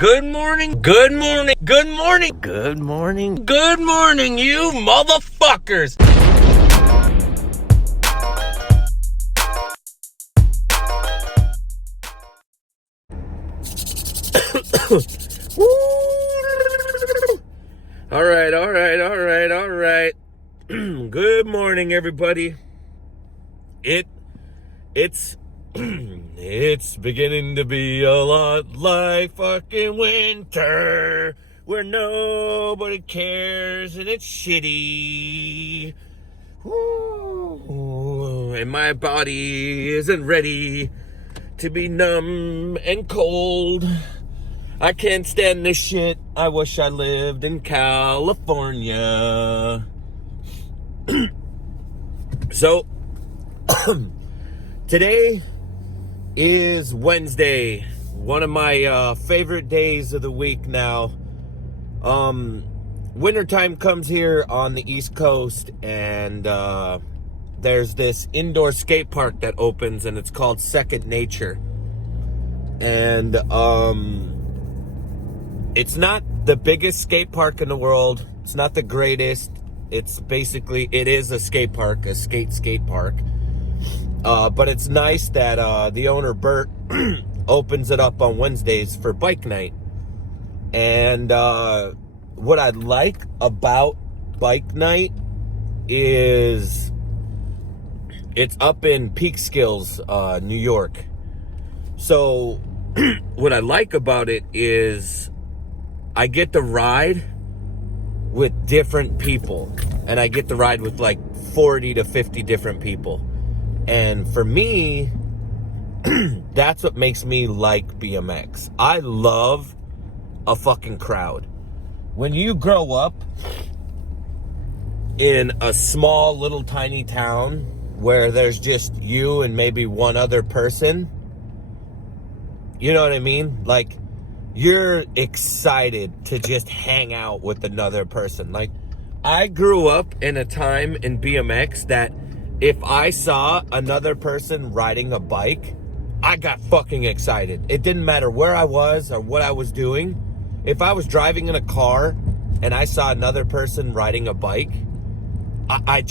Good morning, good morning, good morning, good morning, good morning, you motherfuckers! Alright. Good morning, everybody. It's it's beginning to be a lot like fucking winter, where nobody cares and it's shitty. Woo. And my body isn't ready to be numb and cold. I can't stand this shit. I wish I lived in California. So, today is Wednesday, one of my favorite days of the week now. Wintertime comes here on the East Coast, and there's this indoor skate park that opens, and it's called Second Nature. And it's not the biggest skate park in the world. It's not the greatest. It is a skate park, a skate park. But it's nice that the owner, Bert, opens it up on Wednesdays for bike night. And what I like about bike night is it's up in Peekskills, New York. So what I like about it is I get to ride with different people. And I get to ride with like 40 to 50 different people. And for me, that's what makes me like BMX. I love a fucking crowd. When you grow up in a small little tiny town where there's just you and maybe one other person, you know what I mean? Like, you're excited to just hang out with another person. Like, I grew up in a time in BMX that if I saw another person riding a bike, I got fucking excited. It didn't matter where I was or what I was doing. If I was driving in a car and I saw another person riding a bike, I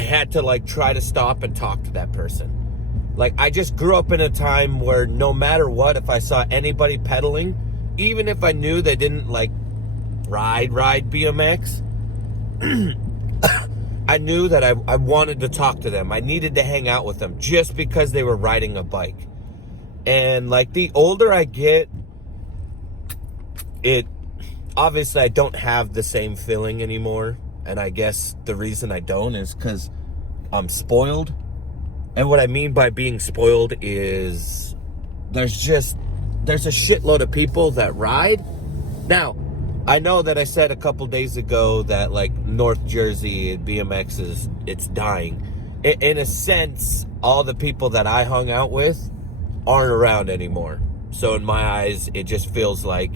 had to like try to stop and talk to that person. Like, I just grew up in a time where no matter what, if I saw anybody pedaling, even if I knew they didn't like ride BMX, I knew that I wanted to talk to them. I needed to hang out with them just because they were riding a bike. And like, the older I get, obviously I don't have the same feeling anymore. And I guess the reason I don't is because I'm spoiled. And what I mean by being spoiled is there's a shitload of people that ride. Now, I know that I said a couple days ago that like North Jersey BMX it's dying. In a sense, all the people that I hung out with aren't around anymore. So in my eyes, it just feels like,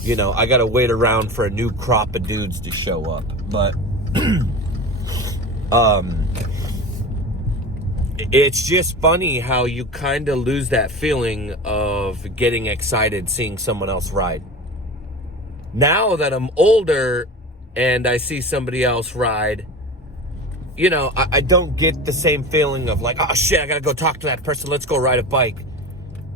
you know, I gotta wait around for a new crop of dudes to show up. But it's just funny how you kind of lose that feeling of getting excited seeing someone else ride. Now that I'm older and I see somebody else ride, you know, I don't get the same feeling of like, oh shit, I gotta go talk to that person, let's go ride a bike.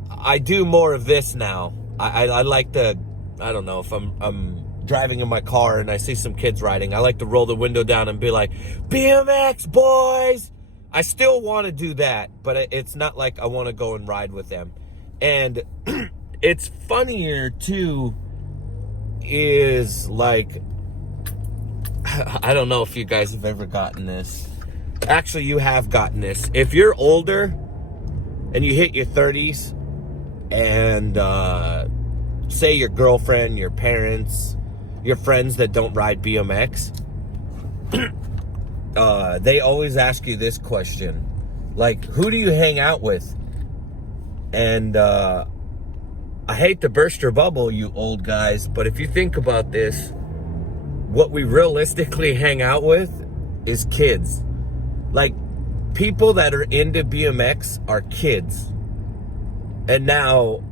I do more of this now. I like to, I don't know, if I'm driving in my car and I see some kids riding, I like to roll the window down and be like, BMX boys! I still want to do that, but it's not like I want to go and ride with them. And it's funnier too, is like, I don't know if you guys have ever gotten this. Actually, you have gotten this. If you're older and you hit your 30s and say your girlfriend, your parents, your friends that don't ride BMX, they always ask you this question, like, who do you hang out with? And I hate to burst your bubble, you old guys, but if you think about this, what we realistically hang out with is kids. Like, people that are into BMX are kids. And now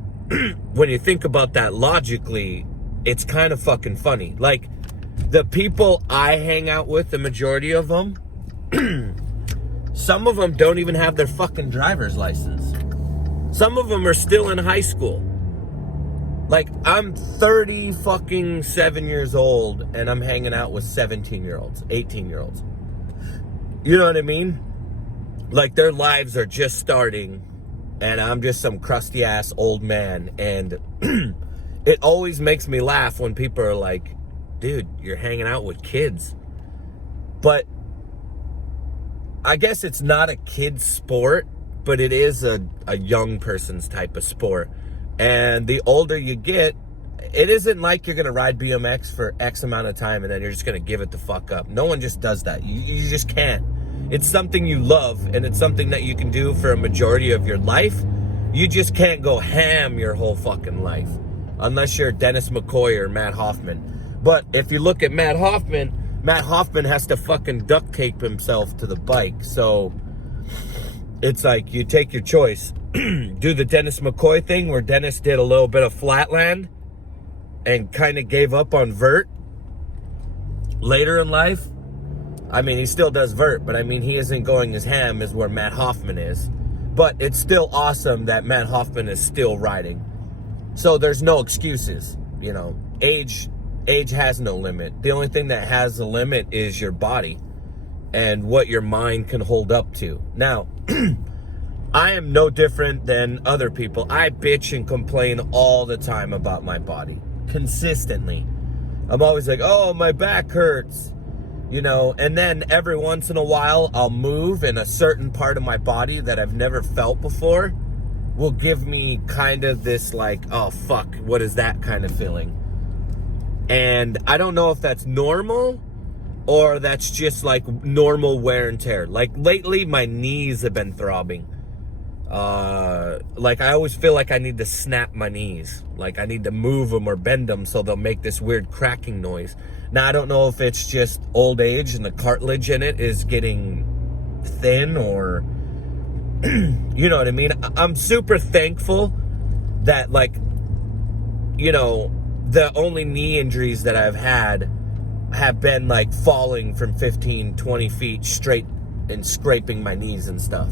when you think about that logically, it's kind of fucking funny. Like, the people I hang out with, the majority of them, some of them don't even have their fucking driver's license. Some of them are still in high school. Like, I'm 30 fucking 7 years old and I'm hanging out with 17-year-olds, 18-year-olds. You know what I mean? Like, their lives are just starting and I'm just some crusty ass old man. And it always makes me laugh when people are like, dude, you're hanging out with kids. But I guess it's not a kid's sport, but it is a young person's type of sport. And the older you get, it isn't like you're going to ride BMX for X amount of time and then you're just going to give it the fuck up. No one just does that. You just can't. It's something you love, and it's something that you can do for a majority of your life. You just can't go ham your whole fucking life unless you're Dennis McCoy or Matt Hoffman. But if you look at Matt Hoffman has to fucking duct tape himself to the bike. So it's like you take your choice. Do the Dennis McCoy thing where Dennis did a little bit of flatland and kind of gave up on vert later in life. I mean, he still does vert, but I mean, he isn't going as ham as where Matt Hoffman is. But it's still awesome that Matt Hoffman is still riding. So there's no excuses, you know. Age has no limit. The only thing that has a limit is your body and what your mind can hold up to. Now, I am no different than other people. I bitch and complain all the time about my body, consistently. I'm always like, oh, my back hurts, you know, and then every once in a while I'll move and a certain part of my body that I've never felt before will give me kind of this like, oh, fuck, what is that kind of feeling? And I don't know if that's normal or that's just like normal wear and tear. Like lately, my knees have been throbbing. Like I always feel like I need to snap my knees. Like I need to move them or bend them so they'll make this weird cracking noise. Now, I don't know if it's just old age and the cartilage in it is getting thin or, you know what I mean? I'm super thankful that, like, you know, the only knee injuries that I've had have been like falling from 15, 20 feet straight and scraping my knees and stuff.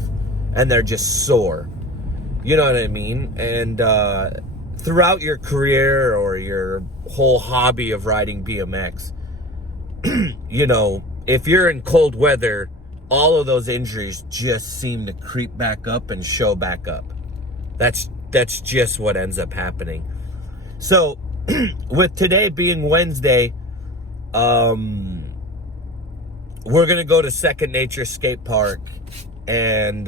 And they're just sore. You know what I mean? And throughout your career or your whole hobby of riding BMX, you know, if you're in cold weather, all of those injuries just seem to creep back up and show back up. That's just what ends up happening. So, with today being Wednesday, we're going to go to Second Nature Skate Park. And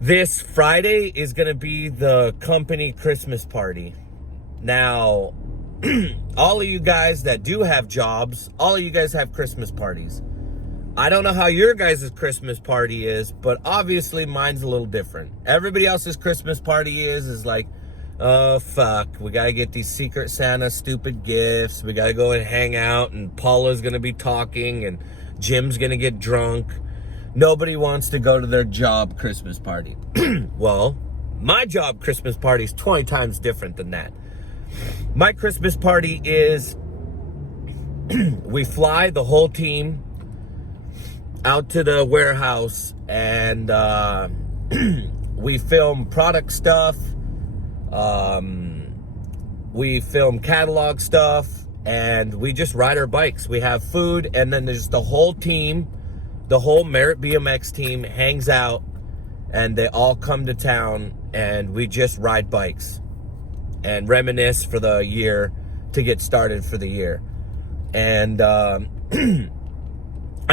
this Friday is going to be the company Christmas party. Now, all of you guys that do have jobs, all of you guys have Christmas parties. I don't know how your guys' Christmas party is, but obviously mine's a little different. Everybody else's Christmas party is like, oh, fuck, we got to get these Secret Santa stupid gifts. We got to go and hang out, and Paula's going to be talking, and Jim's going to get drunk. Nobody wants to go to their job Christmas party. Well, my job Christmas party is 20 times different than that. My Christmas party is we fly the whole team out to the warehouse and we film product stuff. We film catalog stuff and we just ride our bikes. We have food and then there's the whole team. The whole Merit BMX team hangs out and they all come to town and we just ride bikes and reminisce for the year to get started for the year. And I've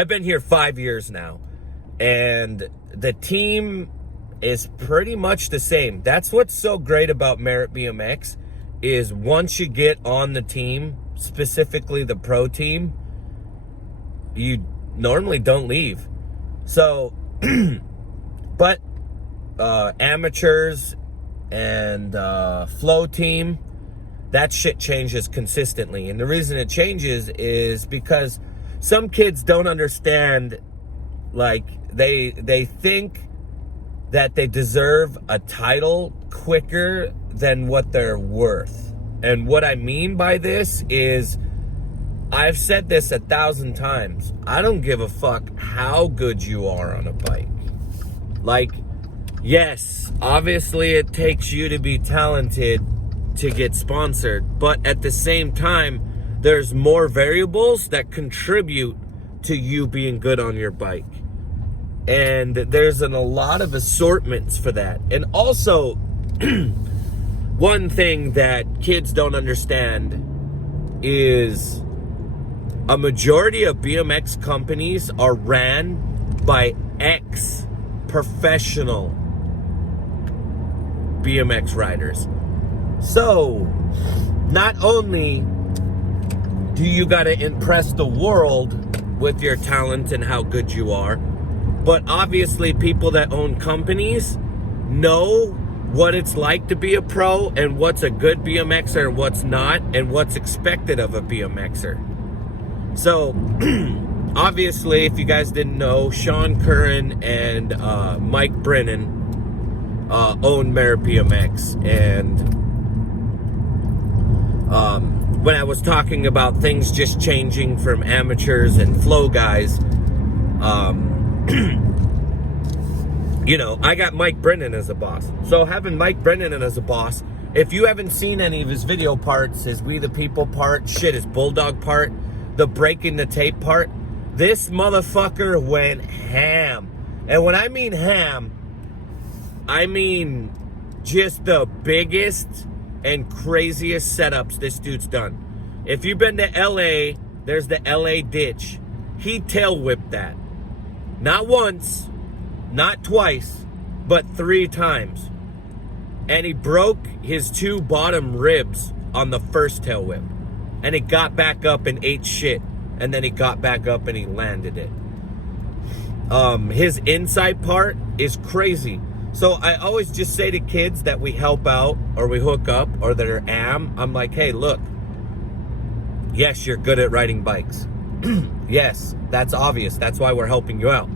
been here 5 years now and the team is pretty much the same. That's what's so great about Merit BMX is once you get on the team, specifically the pro team, you normally don't leave. So, but amateurs and flow team, that shit changes consistently. And the reason it changes is because some kids don't understand, like they think that they deserve a title lot quicker than what they're worth. And what I mean by this is, I've said this 1,000 times. I don't give a fuck how good you are on a bike. Like, yes, obviously it takes you to be talented to get sponsored, but at the same time, there's more variables that contribute to you being good on your bike. And there's a lot of assortments for that. And also, one thing that kids don't understand is a majority of BMX companies are ran by ex-professional BMX riders. So, not only do you got to impress the world with your talent and how good you are, but obviously people that own companies know what it's like to be a pro and what's a good BMXer and what's not, and what's expected of a BMXer. So, obviously, if you guys didn't know, Sean Curran and Mike Brennan own Merit BMX. And when I was talking about things just changing from amateurs and flow guys, you know, I got Mike Brennan as a boss. So having Mike Brennan as a boss, if you haven't seen any of his video parts, his We the People part, his Bulldog part, the breaking the tape part, this motherfucker went ham. And when I mean ham, I mean just the biggest and craziest setups this dude's done. If you've been to LA, there's the LA ditch. He tail whipped that. Not once, not twice, but 3 times. And he broke his 2 bottom ribs on the first tail whip. And he got back up and ate shit. And then he got back up and he landed it. His inside part is crazy. So I always just say to kids that we help out or we hook up or that are I'm like, hey, look. Yes, you're good at riding bikes. Yes, that's obvious. That's why we're helping you out.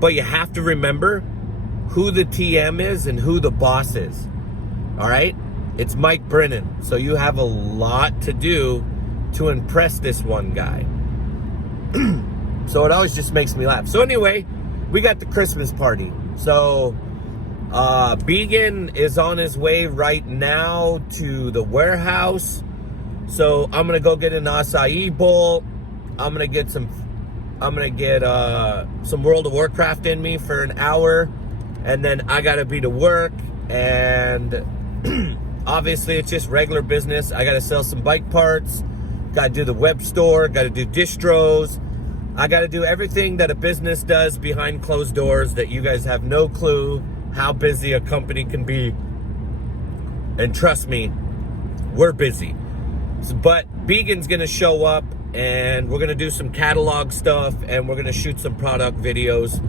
But you have to remember who the TM is and who the boss is. All right? It's Mike Brennan. So you have a lot to do to impress this one guy. So it always just makes me laugh. So anyway, we got the Christmas party. So Began is on his way right now to the warehouse. So I'm gonna go get an acai bowl. I'm gonna get some World of Warcraft in me for an hour, and then I gotta be to work. And obviously it's just regular business. I gotta sell some bike parts, gotta do the web store, gotta do distros. I gotta do everything that a business does behind closed doors that you guys have no clue how busy a company can be. And trust me, we're busy. But Began's gonna show up and we're gonna do some catalog stuff and we're gonna shoot some product videos.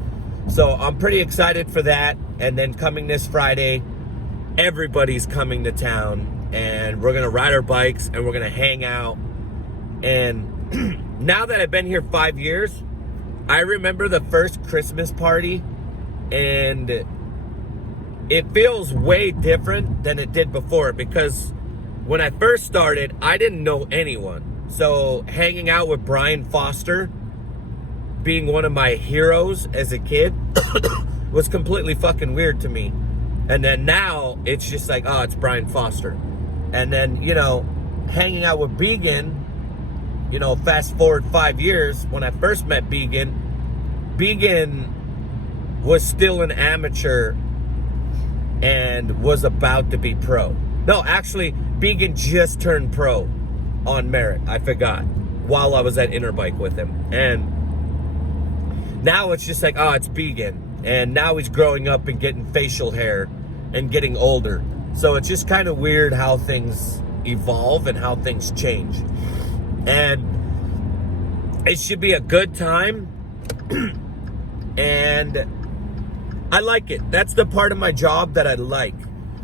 So I'm pretty excited for that. And then coming this Friday, everybody's coming to town and we're gonna ride our bikes and we're gonna hang out. And now that I've been here 5 years, I remember the first Christmas party and it feels way different than it did before, because when I first started, I didn't know anyone. So hanging out with Brian Foster, being one of my heroes as a kid, was completely fucking weird to me. And then now it's just like, oh, it's Brian Foster. And then, you know, hanging out with Began, you know, fast forward 5 years, when I first met Began was still an amateur and was about to be pro. No, actually, Began just turned pro on Merit. I forgot. While I was at Interbike with him. And now it's just like, oh, it's Began. And now he's growing up and getting facial hair and getting older. So it's just kind of weird how things evolve and how things change. And it should be a good time. And I like it. That's the part of my job that I like.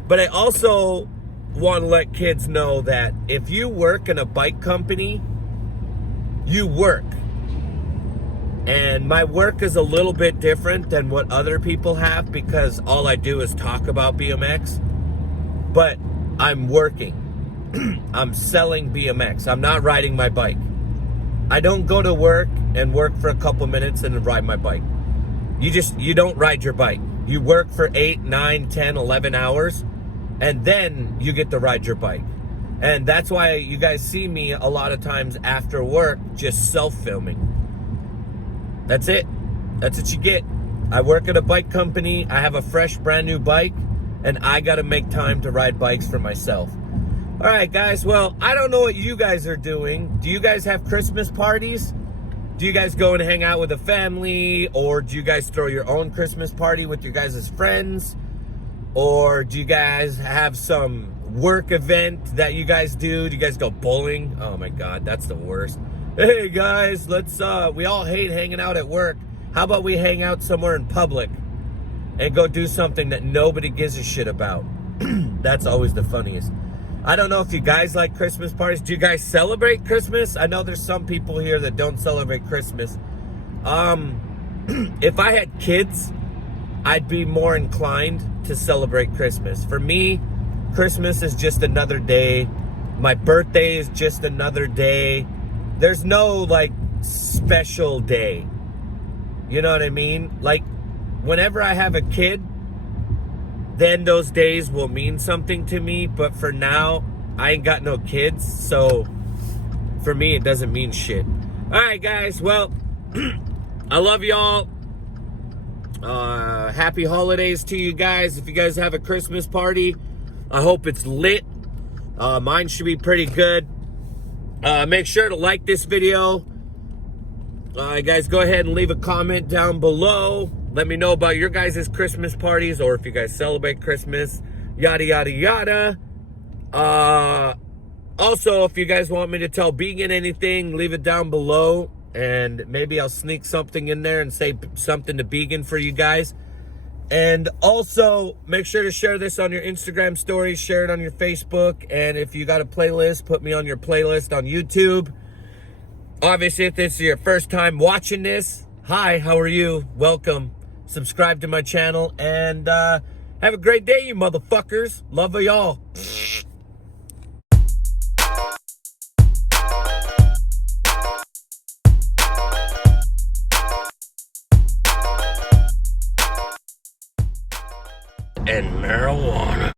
But I also want to let kids know that if you work in a bike company, you work. And my work is a little bit different than what other people have, because all I do is talk about BMX. but I'm working. I'm selling BMX. I'm not riding my bike. I don't go to work and work for a couple minutes and then ride my bike. You don't ride your bike. You work for 8, 9, 10, 11 hours, and then you get to ride your bike. And that's why you guys see me a lot of times after work just self-filming. That's it. That's what you get. I work at a bike company. I have a fresh, brand new bike, and I got to make time to ride bikes for myself. All right, guys. Well, I don't know what you guys are doing. Do you guys have Christmas parties? Do you guys go and hang out with a family? Or do you guys throw your own Christmas party with your guys' friends? Or do you guys have some work event that you guys do? Do you guys go bowling? Oh my God, that's the worst. Hey guys, we all hate hanging out at work. How about we hang out somewhere in public and go do something that nobody gives a shit about? That's always the funniest. I don't know if you guys like Christmas parties. Do you guys celebrate Christmas? I know there's some people here that don't celebrate Christmas. If I had kids, I'd be more inclined to celebrate Christmas. For me, Christmas is just another day. My birthday is just another day. There's no like special day. You know what I mean? Like whenever I have a kid, then those days will mean something to me. But for now, I ain't got no kids. So for me, it doesn't mean shit. All right, guys. Well, I love y'all. Happy holidays to you guys. If you guys have a Christmas party, I hope it's lit. Mine should be pretty good. Make sure to like this video. Guys, go ahead and leave a comment down below. Let me know about your guys' Christmas parties, or if you guys celebrate Christmas, yada, yada, yada. Also, if you guys want me to tell Began anything, leave it down below, and maybe I'll sneak something in there and say something to Began for you guys. And also, make sure to share this on your Instagram stories, share it on your Facebook, and if you got a playlist, put me on your playlist on YouTube. Obviously, if this is your first time watching this, hi, how are you? Welcome. Subscribe to my channel, and have a great day, you motherfuckers. Love y'all.